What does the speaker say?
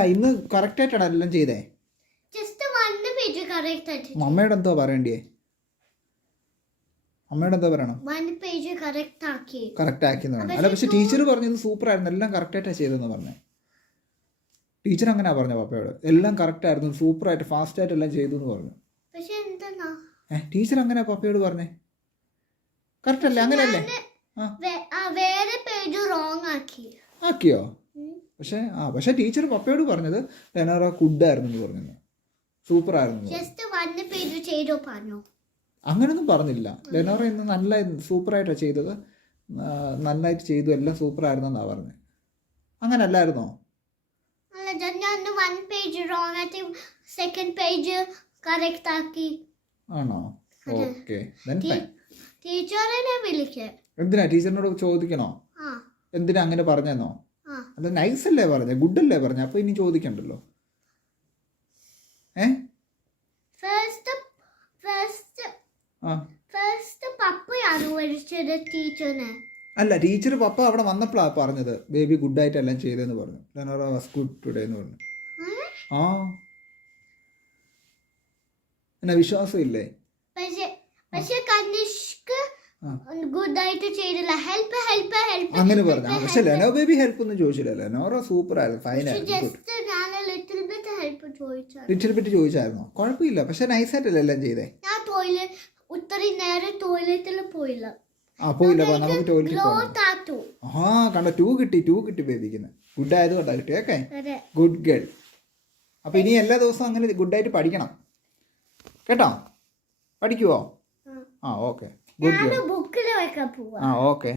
ഇന്ന് കറക്റ്റ് ആയിട്ടാണ് എല്ലാം ചെയ്തേ? ആയിട്ട്. അമ്മയോട് എന്തോ പറയണ്ടേ അമ്മയോട് എന്തോ പറയണം? കറക്റ്റ് ആക്കി. അല്ല പക്ഷെ ടീച്ചർ പറഞ്ഞത് സൂപ്പർ ആയിരുന്നു എല്ലാം കറക്റ്റ് ആയിട്ടാണ് ചെയ്തതെന്ന് പറഞ്ഞേ. ടീച്ചർ അങ്ങനെയാ പറഞ്ഞ പപ്പയോട്. എല്ലാം കറക്റ്റ് ആയിരുന്നു. സൂപ്പർ ആയിട്ട് ഫാസ്റ്റ് ആയിട്ട് എല്ലാം ചെയ്തു എന്ന് പറഞ്ഞു ടീച്ചർ അങ്ങനെ പപ്പയോട് പറഞ്ഞേ? കറക്റ്റ് അല്ലേ? അങ്ങനെയല്ലേ? ആക്കിയോ. പക്ഷേ ആ പക്ഷെ ടീച്ചർ പപ്പയോട് പറഞ്ഞത് ലെനോറ കുഡായിരുന്നു എന്ന് പറഞ്ഞു സൂപ്പർ ആയിരുന്നു അങ്ങനൊന്നും പറഞ്ഞില്ല. ലെനോറ ഇന്ന് നല്ല സൂപ്പറായിട്ടാണ് ചെയ്തത്. നന്നായിട്ട് ചെയ്തു. എല്ലാം സൂപ്പർ ആയിരുന്നെന്നാണ് പറഞ്ഞത് അങ്ങനെ അല്ലായിരുന്നോ അല്ല ജ- ഞാൻ one page wrong second page correct ആക്കി. ആണോ. ഓക്കെ ടീച്ചറിനെ വിളിക്കേ. എന്തിനാ? ടീച്ചറിനോട് ചോദിക്കണോ? എന്തിനാ അങ്ങനെ പറഞ്ഞെന്നോ? അല്ല നൈസ് അല്ലേ പറഞ്ഞേ? ഗുഡ് അല്ലേ പറഞ്ഞേ? അപ്പോൾ ഇനി ചോദിക്കണ്ടല്ലോ. ഏ? അല്ല ടീച്ചർ പപ്പ അവിടെ വന്നപ്പോഴാണ് പറഞ്ഞത്. ബേബി ഗുഡ് ആയിട്ട് എല്ലാം ചെയ്തെന്ന് പറഞ്ഞു. ലെനോറ വാസ് ഗുഡ് ടുഡേ എന്ന് പറഞ്ഞു. ആ. എന്നാ വിശ്വാസം ഇല്ലേ പക്ഷെ പക്ഷെ ആ. ഗുഡ് ആയിട്ട് ചെയ്തില്ല. ഹെൽപ്പ് ഹെൽപ്പ് ഹെൽപ്പ് അങ്ങനെ പറഞ്ഞു. പക്ഷെ ലെനോ ബേബി ഹെൽപ്പ് ഒന്നും ചോദിച്ചില്ല ലെനോറ സൂപ്പർ ആയിരുന്നു. ഫൈൻ ലിറ്റിൽ ബിറ്റ് ചോദിച്ചായിരുന്നോ. കുഴപ്പമില്ല. പക്ഷെ നൈസായിട്ടല്ലേ എല്ലാം ചെയ്തേ? ഞാൻ ടോയ്ലറ്റ് ഒത്തിരി നേരം ടോയ്ലറ്റിൽ പോയില്ല. ആ പോയില്ല. നമുക്ക് ആ കണ്ട? ടു കിട്ടി ടു കിട്ടി ഗുഡ് ആയത് കൊണ്ടാ കിട്ടി ഓക്കെ ഗുഡ് ഗേൾ അപ്പൊ ഇനി എല്ലാ ദിവസവും അങ്ങനെ ഗുഡ് ആയിട്ട് പഠിക്കണം. കേട്ടോ? പഠിക്കുവോ? ആ. ഓക്കെ ഗുഡ് ഗേൾ ബുക്കിൽ വെക്കാൻ പോവാ ആ ഓക്കെ